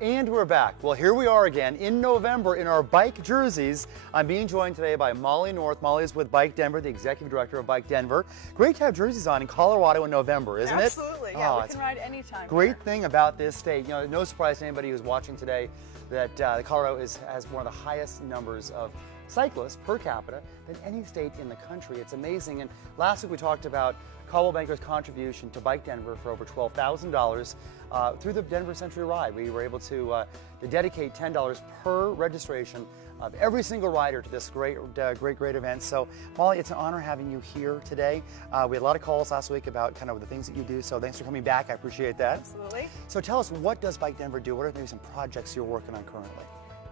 And we're back. Well, here we are again in November in our bike jerseys. I'm being joined today by Molly North. Molly is with Bike Denver, the executive director of Bike Denver. Great to have jerseys on in Colorado in November, isn't it? Absolutely. Yeah, we can ride anytime. Great thing about this state, you know, no surprise to anybody who's watching today that Colorado has one of the highest numbers of cyclists per capita than any state in the country. It's amazing. And last week we talked about Coldwell Banker's contribution to Bike Denver for over $12,000 through the Denver Century Ride. We were able to dedicate $10 per registration of every single rider to this great event. So, Molly, it's an honor having you here today. We had a lot of calls last week about kind of the things that you do, so thanks for coming back. I appreciate that. Absolutely. So tell us, what does Bike Denver do? What are maybe some projects you're working on currently?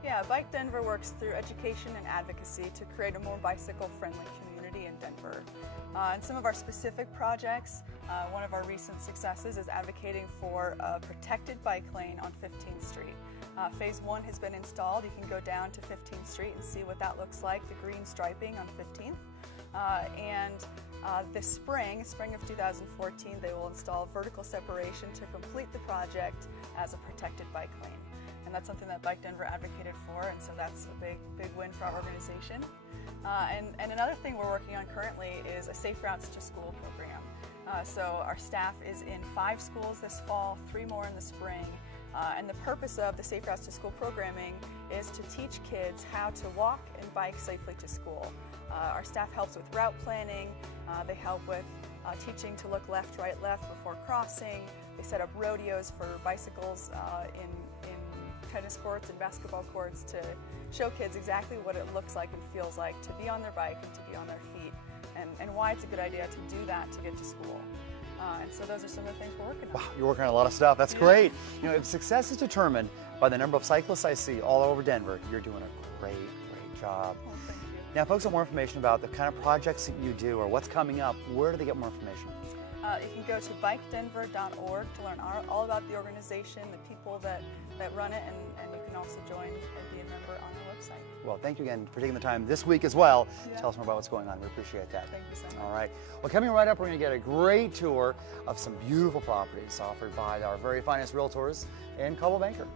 Yeah, Bike Denver works through education and advocacy to create a more bicycle-friendly community in Denver. And some of our specific projects, one of our recent successes is advocating for a protected bike lane on 15th Street. Phase 1 has been installed. You can go down to 15th Street and see what that looks like, the green striping on 15th. This spring of 2014, they will install vertical separation to complete the project as a protected bike lane. And that's something that Bike Denver advocated for, and so that's a big win for our organization. And another thing we're working on currently is a Safe Routes to School program. So our staff is in 5 schools this fall, 3 more in the spring. And the purpose of the Safe Routes to School programming is to teach kids how to walk and bike safely to school. Our staff helps with route planning. They help with teaching to look left, right, left before crossing. They set up rodeos for bicycles in tennis courts and basketball courts to show kids exactly what it looks like and feels like to be on their bike and to be on their feet, and why it's a good idea to do that to get to school. And so those are some of the things we're working on. Wow, you're working on a lot of stuff. That's great. You know, if success is determined by the number of cyclists I see all over Denver, you're doing a great job. Well, thank you. Now, folks want more information about the kind of projects that you do or what's coming up. Where do they get more information? You can go to bikedenver.org to learn all about the organization, the people that run it, and you can also join and be a member on our website. Well, thank you again for taking the time this week as well to tell us more about what's going on. We appreciate that. Thank you so much. All right. Well, coming right up, we're going to get a great tour of some beautiful properties offered by our very finest realtors in Coldwell Banker.